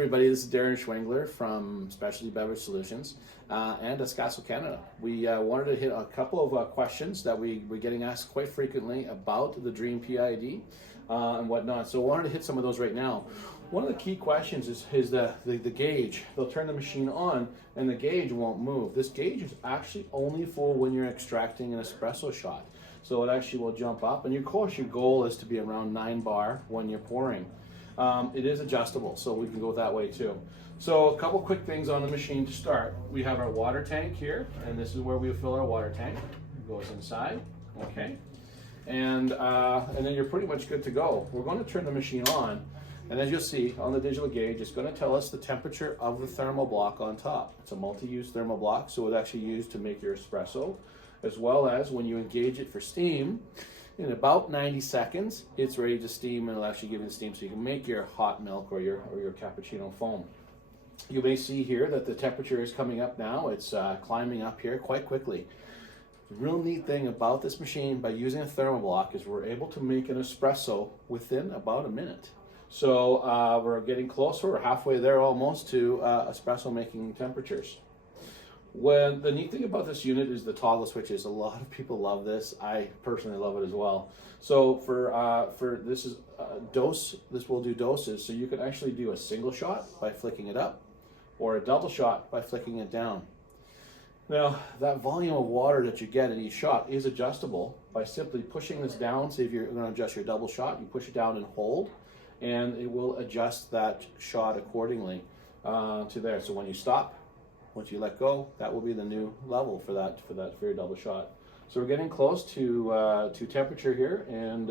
everybody, this is Darren Schwengler from Specialty Beverage Solutions and Escasso Canada. We wanted to hit a couple of questions that we're getting asked quite frequently about the Dream PID and whatnot. So I wanted to hit some of those right now. One of the key questions is the gauge. They'll turn the machine on and the gauge won't move. This gauge is actually only for when you're extracting an espresso shot. So it actually will jump up, and of course your goal is to be around 9 bar when you're pouring. It is adjustable, so we can go that way too. So a couple quick things on the machine to start. We have our water tank here, and this is where we fill our water tank. It goes inside, okay? And then you're pretty much good to go. We're going to turn the machine on, and as you'll see on the digital gauge, it's going to tell us the temperature of the thermal block on top. It's a multi-use thermal block, so it's actually used to make your espresso, as well as when you engage it for steam. In about 90 seconds, it's ready to steam, and it'll actually give you the steam so you can make your hot milk or your cappuccino foam. You may see here that the temperature is coming up now. It's climbing up here quite quickly. The real neat thing about this machine, by using a thermal block, is we're able to make an espresso within about a minute. So we're getting closer, we're halfway there almost to espresso making temperatures. When the neat thing about this unit is the toggle switches. A lot of people love this. I personally love it as well. So for this is dose. This will do doses. So you can actually do a single shot by flicking it up, or a double shot by flicking it down. Now that volume of water that you get in each shot is adjustable by simply pushing this down. Say if you're going to adjust your double shot, you push it down and hold, and it will adjust that shot accordingly to there. So when you stop, once you let go, that will be the new level for your double shot. So we're getting close to temperature here, and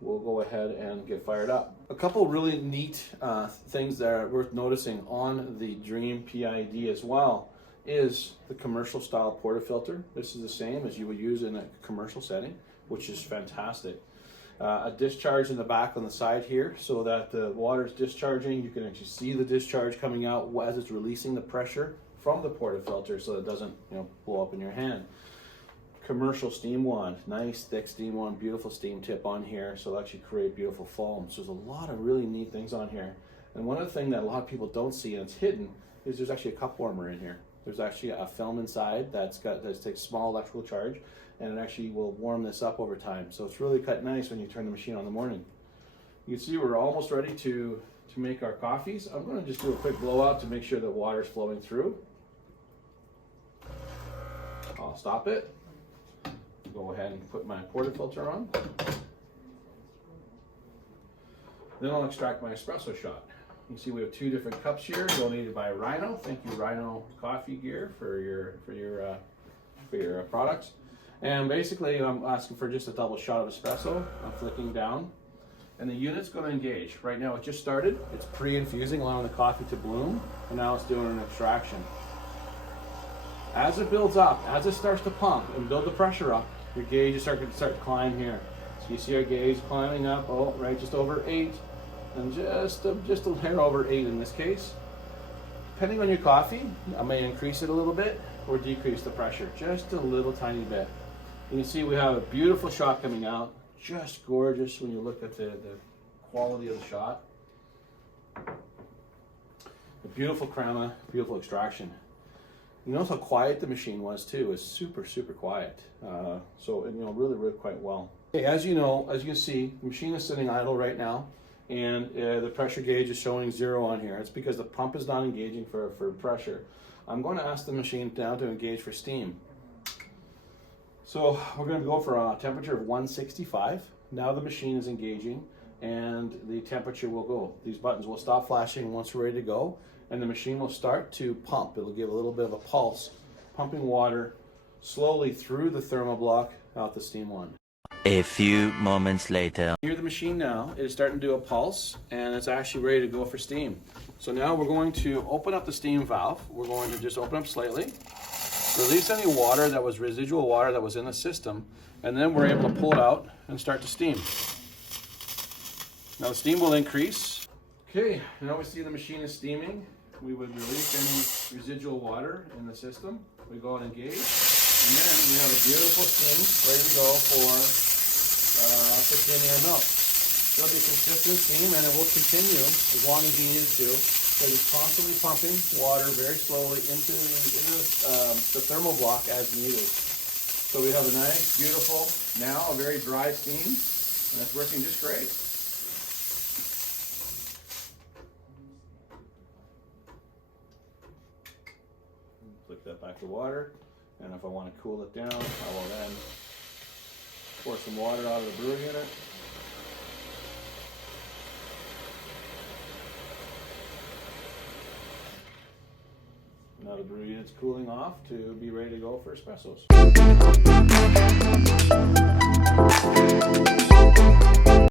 we'll go ahead and get fired up. A couple really neat things that are worth noticing on the Dream PID as well is the commercial style portafilter. This is the same as you would use in a commercial setting, which is fantastic. A discharge in the back on the side here, so that the water is discharging. You can actually see the discharge coming out as it's releasing the pressure from the portafilter, so it doesn't blow up in your hand. Commercial steam wand, nice thick steam wand, beautiful steam tip on here, so it'll actually create beautiful foam. So there's a lot of really neat things on here. And one of the things that a lot of people don't see, and it's hidden, is there's actually a cup warmer in here. There's actually a film inside that takes small electrical charge, and it actually will warm this up over time. So it's really cut nice when you turn the machine on in the morning. You can see we're almost ready to make our coffees. I'm going to just do a quick blowout to make sure the water is flowing through. I'll stop it. Go ahead and put my portafilter on. Then I'll extract my espresso shot. You can see we have 2 different cups here donated by Rhino. Thank you, Rhino Coffee Gear, for your products. And basically, I'm asking for just a double shot of espresso. I'm flicking down, and the unit's going to engage. Right now, it just started. It's pre-infusing, allowing the coffee to bloom, and now it's doing an extraction. As it builds up, as it starts to pump and build the pressure up, your gauge is starting to climb here. So you see our gauge climbing up, right, just over 8, and just a hair over 8 in this case. Depending on your coffee, I may increase it a little bit or decrease the pressure just a little tiny bit. You can see we have a beautiful shot coming out, just gorgeous when you look at the quality of the shot. A beautiful crema, beautiful extraction. You notice how quiet the machine was too. It's super, super quiet. So really quite well. Okay, as you can see, the machine is sitting idle right now, and the pressure gauge is showing 0 on here. It's because the pump is not engaging for pressure. I'm going to ask the machine now to engage for steam. So we're going to go for a temperature of 165. Now the machine is engaging, and the temperature will go. These buttons will stop flashing once we're ready to go, and the machine will start to pump. It'll give a little bit of a pulse, pumping water slowly through the thermal block out the steam wand. A few moments later. Hear the machine now. It is starting to do a pulse, and it's actually ready to go for steam. So now we're going to open up the steam valve. We're going to just open up slightly, release any water that was residual water that was in the system, and then we're able to pull it out and start to steam. Now the steam will increase. Okay, now we see the machine is steaming. We would release any residual water in the system. We go and engage, and then we have a beautiful steam ready to go for steaming our milk. It'll be consistent steam, and it will continue as long as you need it to So just constantly pumping water very slowly into the thermal block as needed. So we have a nice, beautiful, now a very dry steam, and it's working just great. Flick that back to water, and if I want to cool it down, I will then pour some water out of the brewing unit. Now the brew unit's cooling off to be ready to go for espressos.